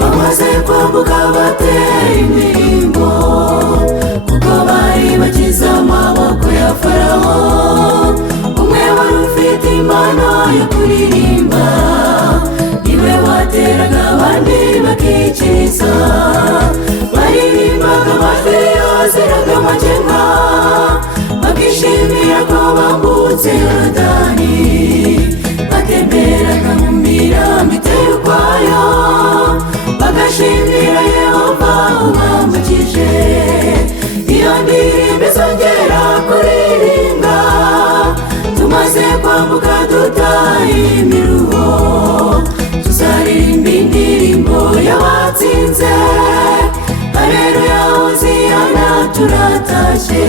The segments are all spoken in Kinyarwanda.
bamaze kwambuka batera imirimbo, kuko bari bakize amaboko ya Farawo. Umwe wari ufite impano yo kuririmba, niwe wateraga abandi bakikiriza. Baririmbaga amajwi yaziraga amakenga, bakishimira ko bambutse Yorodani. Batemberaga mu mirambi iteye ukwayo, bagashimira Yehova ubambukije. Iyo ndirimbo izongera kuririmba, tumaze kwambuka dutaha imiruho. Tuzaririmba indirimbo y'abatsinze, Haleluya Hoziyana turatashye.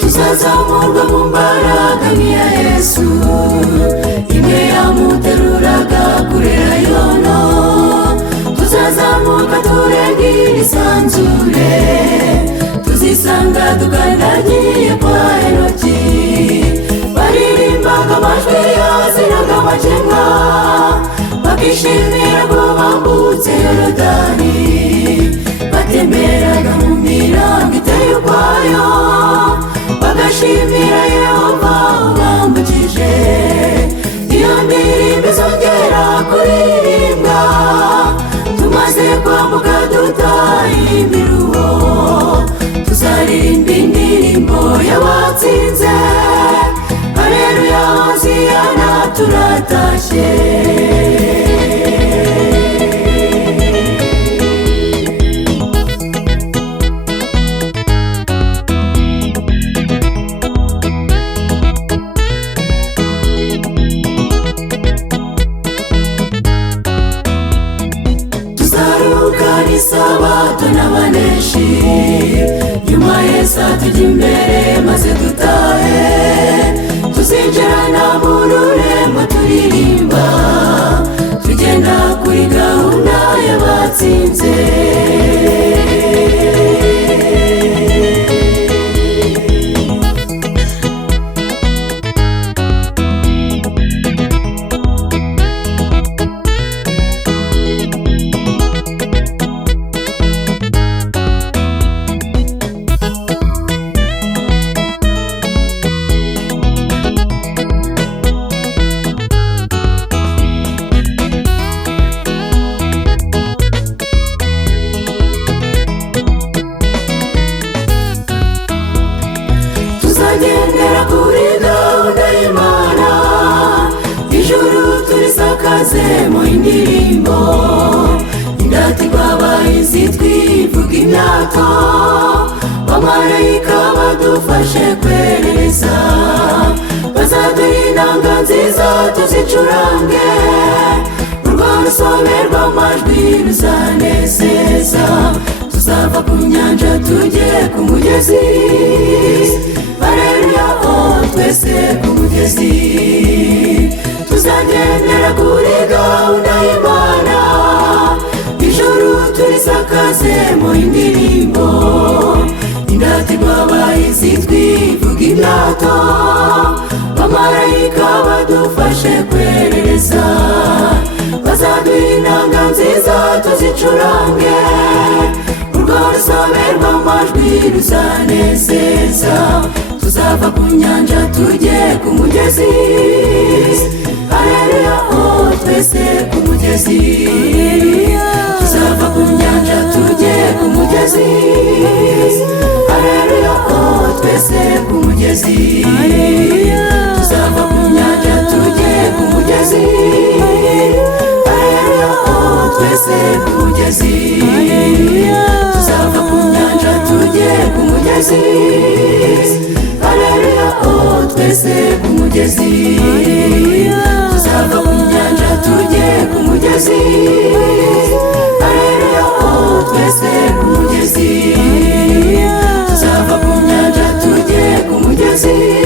Tuzazamurwa mu mbaraga nk'iya Yesu, imwe yamuteruraga kurera yono. Tuzazamuka turenga iri sanzure, tuzisanga tukandagiye kwa Enoki. Baririmbaga amajwi yaziraga amakenga, bakishimira ko bambutse Yorodani. Batemberaga mu mirambi iteye ukwayo, bagashimira Yehova ubambukije. Iyo ndirimbo izongera kuririmbwa, tumaze kwambuka dutaha imiruho. Tuzaririmba indirimbo y'abatsinze, Haleluya Hoziyana turatashye. Tuzarukana isabato n'abaneshi, nyuma Yesu atujya imbere maze dutahe. Tuzinjirana mu rurembo turirimba, tugenda kuri gahunda y'abatsinze. Tuzagendera kuri gahunda y'Imana, ijuru turisakaze mu indirimbo. Indatirwa abahizi twivuga imyato, bamarayika badufashe kwerereza. Bazaduha inanga nziza tuzicurange, urwo rusobe rw'amajwi ruzanezeza. Tuzava ku nyanja tujye ku mugezi, Haleluya twese ku mugezi. Tuzagendera kuri gahunda y'Imana, ijuru turisakaze mu indirimbo. Indatirwa abahizi twivuga imyato, bamarayika badufashe kwerereza. Bazaduha inanga nziza tuzicurange, urwo rusobe rw'amajwi ruzanezeza. Tuzava ku nyanja tujye ku mugezi, Haleluya twese ku mugezi. Tuzava ku nyanja tujye ku mugezi, Haleluya twese ku mugezi. Tuzava ku nyanja tujye ku mugezi, Haleluya twese ku mugezi. Tuzava ku nyanja tujye ku mugezi, Haleluya twese ku mugezi. mugezi, haleluya, oh twese ku mugezi, tuzava ku nyanja tujye ku mugezi.